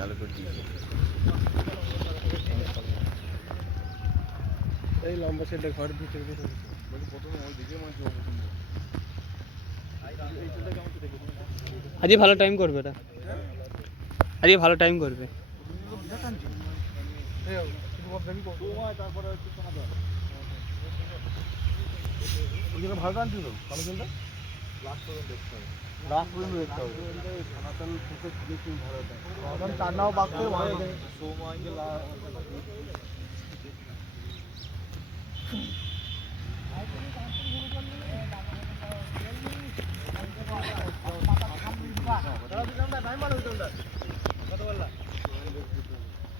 চালু করে দিয়েছে। এই লম্বা সেটা ঘরের ভিতরে প্রথমে ওই দিকে আজকে ভালো টাইম করবে এটা, আজকে ভালো টাইম করবে। ভালো টানছি তো ভালো চলতে লাস্ট পর্যন্ত দেখতে হবে সনাতন থেকে ফিনিশিং ভালো দেয় টানাও বাঁকতে ভালো দেয়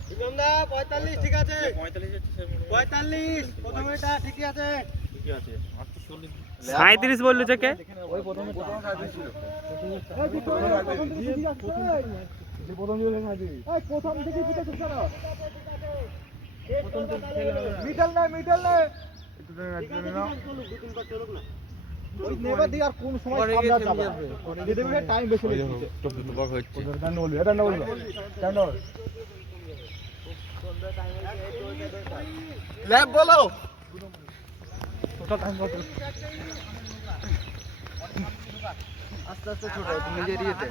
বিক্রমদা 45 ঠিক আছে 45 প্রথম এটা ঠিকই আছে 37 বললো যে কে ওই প্রথমে 37 ছিল প্রথম দিকে লেখা আছে এই প্রথম থেকে পিটা ছিল না প্রথম থেকে মিডল না একটু না ওই নেবার দি আর কোন সময় সামনে যাবে যেতে মিনিট টাইম বেশি লাগছে টপ টপ বক হচ্ছে এটা না বলবো কেন ল্যাব বলো টোটাল টাইম কত আস্তে আস্তে ছোট তুমি নিজের ইয়েতে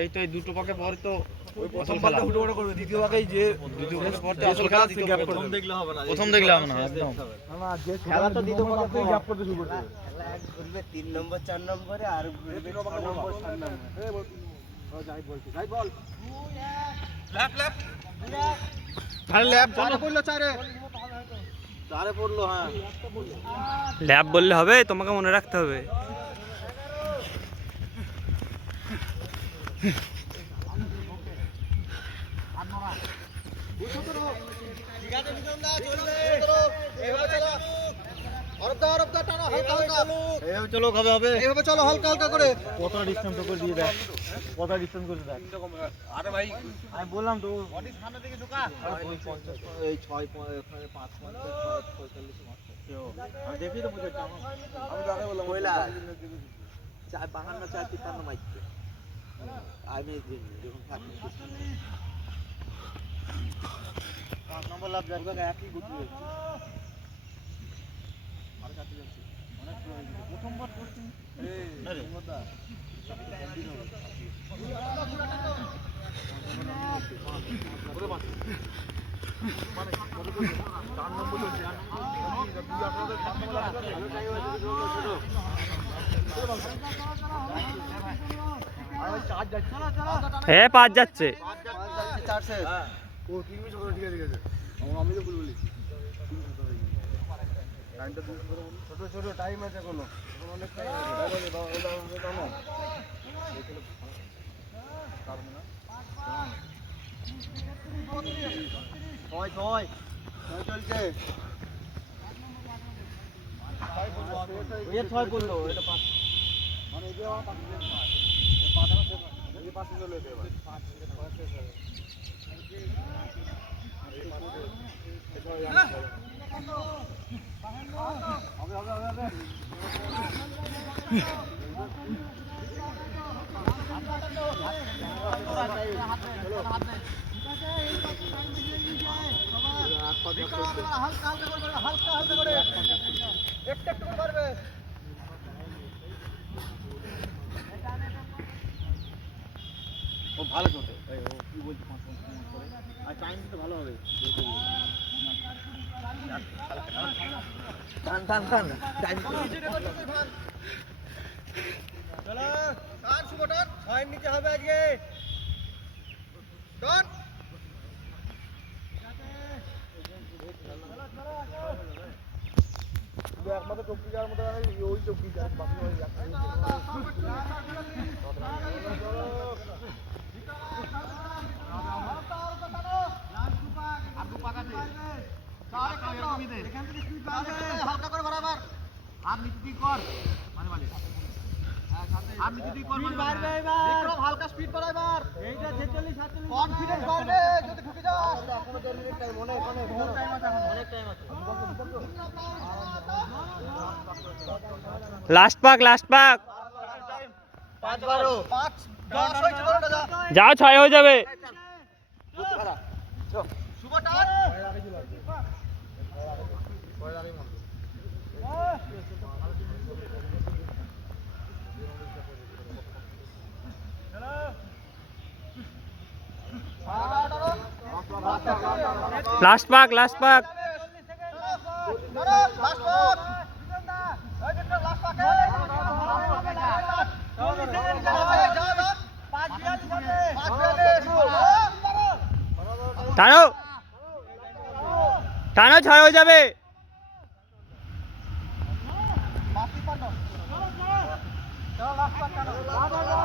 এই তো এই দুটো পাকে পরে তো প্রথম পাকে ফুটো ফুটো করবে দ্বিতীয় পাকেই যে দ্বিতীয় স্পটে আসল খেলা দ্বিতীয় গ্যাপ করবে প্রথম দেখলে হবে না একদম না যে খেলা তো দ্বিতীয় পাকে গ্যাপ করতে শুরু করবে খেলা এক ঘুরবে 3 নম্বর 4 নম্বরে আর ঘুরবে 6 নম্বর 7 নম্বর ও যাই বলছি যাই বল ল্যাপ ল্যাপ আরে ল্যাপ চারে পড়লো চারে পড়লো হ্যাঁ ল্যাব বললে হবে, তোমাকে মনে রাখতে হবে। চলো হবে হবে এইভাবে চলো হালকা হালকা করে কতটা ডিসটেন্স করে দিয়ে দেখ কতটা ডিসটেন্স করে দেখ আরে ভাই আমি বললাম তো বডি সামনে দিকে ঢোকা এই 6 ওখানে 5 45 মারছে আমি দেখি তো বুঝে আমি তাকে বললাম কইলা 4 52 4 53 মারছে আমি যখন থাকি 5 নম্বর লাভ যাবে একই গতি হচ্ছে আর কাটতে যাচ্ছে অনেক প্রথমবার করছি না রে মোদা ওরে বাস মানে 4 নম্বর চলছে 4 নম্বর দুই আপনাদের 4 নম্বর ভালো চাই হয়েছে ছোট আর 4 যাচ্ছে হ্যাঁ 5 যাচ্ছে 4 শেষ হ্যাঁ ও 3 মিনিট ঠিক আছে ঠিক আছে আমি তো বলি টাইমটা ছোট ছোট টাইম আছে কোনো অনেক টাইম আছে দাও না পারবে না ছয় চলছে ছয় বললো এটা 5 মানে এই যে 5 চলে যেতে এবার 5 শেষ হবে ও ভালো চলছে ও কি বলছে 5 মিনিট করে আর টাইম দিতে ভালো হবে টান টান টান টাইম চলো টান শুভ টান 6 নিচে হবে আজকে টান একমাত্র চব্বিশ যাওয়ার মতো ওই চব্বিশ বাকি হালকা করে বরাবর আর নিচে কর মাঝে মাঝে আমি যদি করব বাড়বে এবার বিক্রম হালকা স্পিড বাড়াই এবার এইটা 46 47 কনফিডেন্স বাড়বে যদি ঢুকে যাস এখনো 1 মিনিট টাইম অনেক টাইম আছে এখন অনেক টাইম আছে লাস্ট পাক 5 12 5 10 হইছে ধরোটা যা যাও 6 হয়ে যাবে শুভ টান লাস্ট পাক টানো 6 হয়ে যাবে চলো লাস্ট পাক টানো